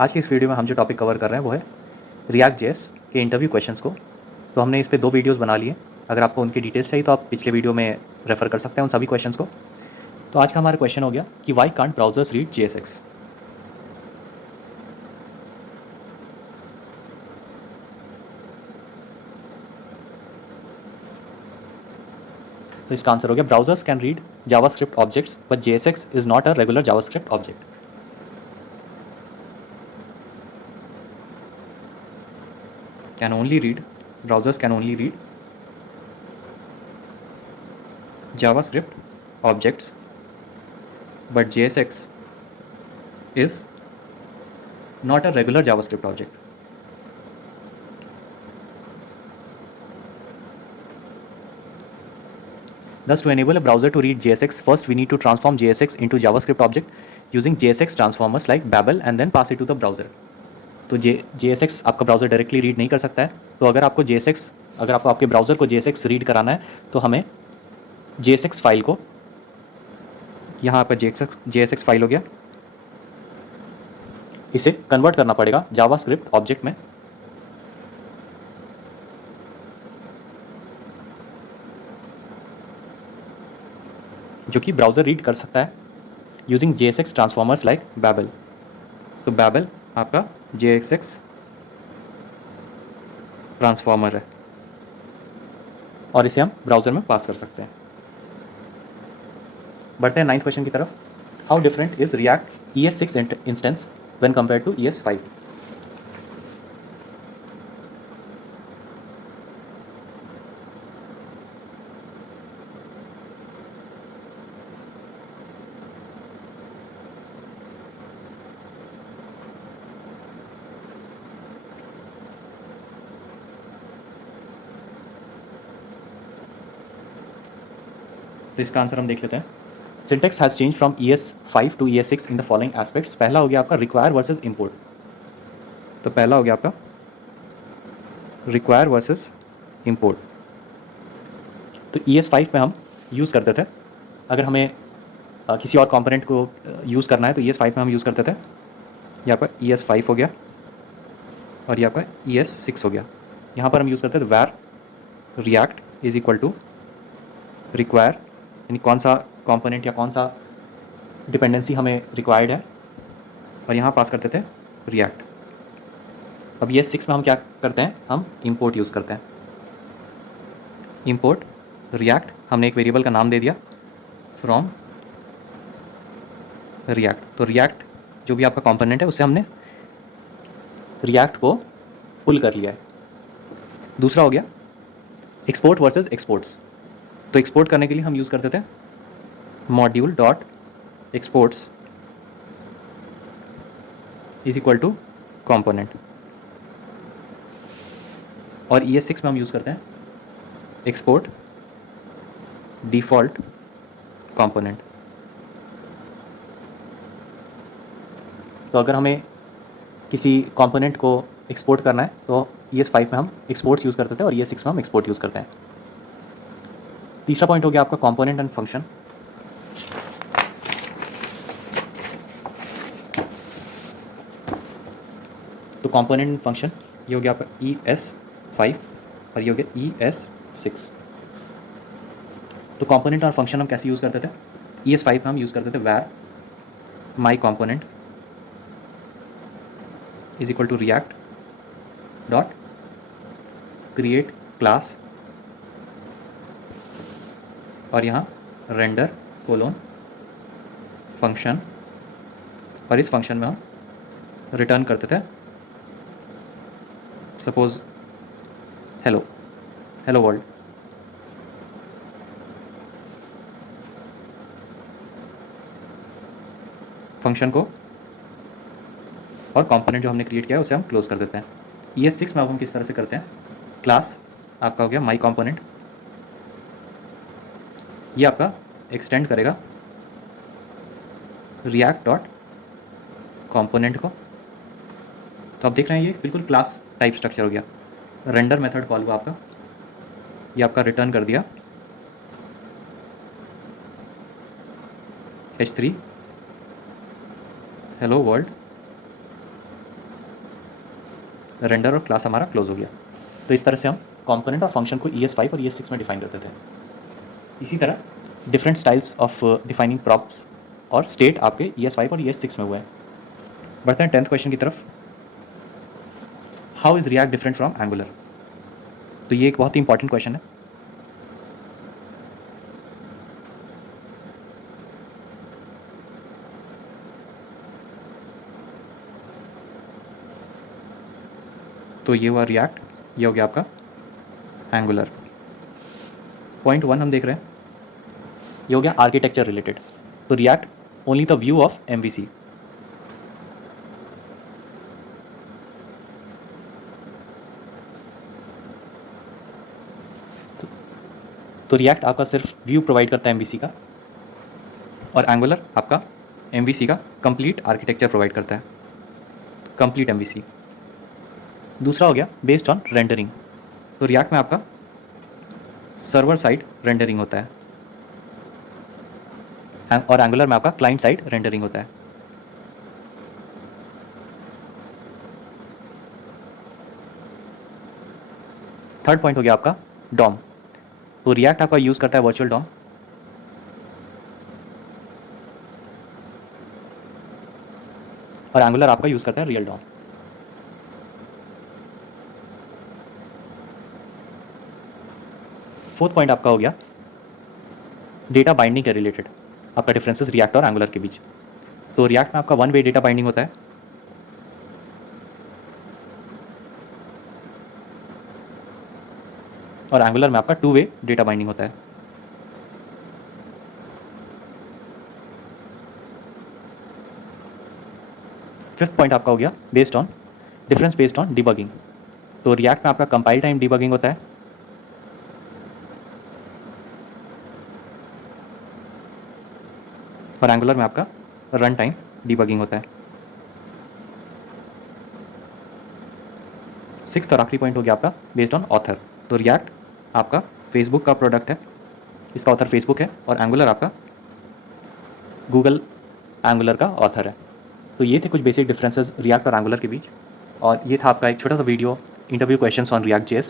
आज की इस वीडियो में हम जो टॉपिक कवर कर रहे हैं वो है रिएक्ट जेएस के इंटरव्यू क्वेश्चंस को। तो हमने इस पे 2 वीडियोस बना लिए। अगर आपको उनकी डिटेल्स चाहिए तो आप पिछले वीडियो में रेफर कर सकते हैं उन सभी क्वेश्चंस को। तो आज का हमारा क्वेश्चन हो गया कि why can't browsers read JSX. तो इसका आंसर हो गया browsers can read JavaScript objects but JSX is not a regular JavaScript object. Can only read browsers can only read JavaScript objects but JSX is not a regular JavaScript object. Thus, to enable a browser to read JSX, first we need to transform JSX into JavaScript object using JSX transformers like Babel and then pass it to the browser. तो JSX आपका browser directly read नहीं कर सकता है। तो अगर आपको आपके ब्राउज़र को JSX रीड कराना है तो हमें JSX फाइल को, यहाँ पर JSX फाइल हो गया, इसे कन्वर्ट करना पड़ेगा जावास्क्रिप्ट ऑब्जेक्ट में। जो कि ब्राउज़र रीड कर सकता है using JSX transformers like Babel। तो Babel आपका JSX ट्रांसफॉर्मर है और इसे हम ब्राउज़र में पास कर सकते हैं। बढ़ते हैं 9th क्वेश्चन की तरफ। How different is react ES6 instance when compare to ES5। तो इसका आंसर हम देख लेते हैं। Syntax has change from ES5 to ES6 in the following aspects. पहला हो गया आपका रिक्वायर वर्सेस इंपोर्ट। तो पहला हो गया आपका रिक्वायर वर्सेस इंपोर्ट। तो ES5 में हम यूज़ करते थे, अगर हमें किसी और कंपोनेंट को यूज़ करना है तो ES5 में हम यूज़ करते थे। ये आपका ES5 हो गया और ये आपका ES6 हो गया। यहाँ पर हम यूज़ करते थे where react is equal to require, यानी कौन सा कंपोनेंट या कौन सा डिपेंडेंसी हमें रिक्वायर्ड है, और यहाँ पास करते थे रिएक्ट। अब ES6 में हम क्या करते हैं, हम इंपोर्ट यूज़ करते हैं। इंपोर्ट रिएक्ट, हमने एक वेरिएबल का नाम दे दिया फ्रॉम रिएक्ट। तो रिएक्ट जो भी आपका कंपोनेंट है उससे हमने रिएक्ट को पुल कर लिया है। दूसरा हो गया एक्सपोर्ट वर्सेस एक्सपोर्ट्स। तो एक्सपोर्ट करने के लिए हम यूज़ करते थे module dot exports is equal to component, और ES6 में हम यूज़ करते हैं एक्सपोर्ट डिफ़ॉल्ट कंपोनेंट। तो अगर हमें किसी कंपोनेंट को एक्सपोर्ट करना है तो ES5 में हम एक्सपोर्ट्स यूज़ करते थे और ES6 में हम एक्सपोर्ट यूज़ करते हैं। तीसरा पॉइंट हो गया आपका कंपोनेंट एंड फंक्शन। तो कंपोनेंट एंड फंक्शन ये हो गया आपका ES5 और ये हो गया ES6। तो कंपोनेंट और फंक्शन हम कैसे यूज़ करते थे, ES5 में हम यूज़ करते थे where my component is equal to React dot create class, और यहाँ रेंडर कोलोन फंक्शन, और इस फंक्शन में हम रिटर्न करते थे सपोज हेलो वर्ल्ड। फंक्शन को और कंपोनेंट जो हमने क्रिएट किया है उसे हम क्लोज कर देते हैं। ES6 में अब हम किस तरह से करते हैं, क्लास आपका हो गया माई कंपोनेंट, ये आपका एक्सटेंड करेगा रिएक्ट डॉट कंपोनेंट को। तो आप देख रहे हैं ये बिल्कुल क्लास टाइप स्ट्रक्चर हो गया। रेंडर मेथड कॉल हुआ आपका, ये आपका रिटर्न कर दिया H3 हेलो वर्ल्ड, रेंडर और क्लास हमारा क्लोज हो गया। तो इस तरह से हम कंपोनेंट और फंक्शन को ES5 और ES6 में डिफाइन करते थे। इसी तरह different styles of defining props और स्टेट आपके ES5 और ES6 में हुए हैं। बढ़ते हैं 10th क्वेश्चन की तरफ। How is react different from angular? तो ये एक बहुत ही इंपॉर्टेंट क्वेश्चन है। तो ये हुआ रिएक्ट, ये हो गया आपका एंगुलर। पॉइंट 1 हम देख रहे हैं, ये हो गया आर्किटेक्चर रिलेटेड। तो react only the view of MVC। तो रिएक्ट आपका सिर्फ व्यू प्रोवाइड करता है MVC का, और एंगुलर आपका MVC का कंप्लीट आर्किटेक्चर प्रोवाइड करता है, कंप्लीट MVC। दूसरा हो गया बेस्ड ऑन रेंडरिंग। तो रिएक्ट में आपका सर्वर साइड रेंडरिंग होता है और एंगुलर में आपका क्लाइंट साइड रेंडरिंग होता है। थर्ड पॉइंट हो गया आपका डॉम। तो रिएक्ट आपका यूज़ करता है वर्चुअल डॉम, और एंगुलर आपका यूज़ करता है रियल डॉम। फोर्थ पॉइंट आपका हो गया डेटा बाइंडिंग के रिलेटेड, आपका डिफरेंसेस रिएक्ट और एंगुलर के बीच। तो रिएक्ट में आपका वन वे डेटा बाइंडिंग होता है, और एंगुलर में आपका टू वे डेटा बाइंडिंग होता है। फिफ्थ पॉइंट आपका हो गया based on difference based on debugging. तो रिएक्ट में आपका कंपाइल टाइम डिबगिंग होता है, और एंगुलर में आपका रन टाइम डिबगिंग होता है। सिक्स्थ और आखिरी पॉइंट हो गया आपका बेस्ड ऑन ऑथर। तो रिएक्ट आपका फेसबुक का प्रोडक्ट है, इसका ऑथर फेसबुक है, और एंगुलर आपका गूगल एंगुलर का ऑथर है। तो ये थे कुछ बेसिक डिफरेंसेस रिएक्ट और एंगुलर के बीच, और ये था आपका एक छोटा सा video interview questions on react JS.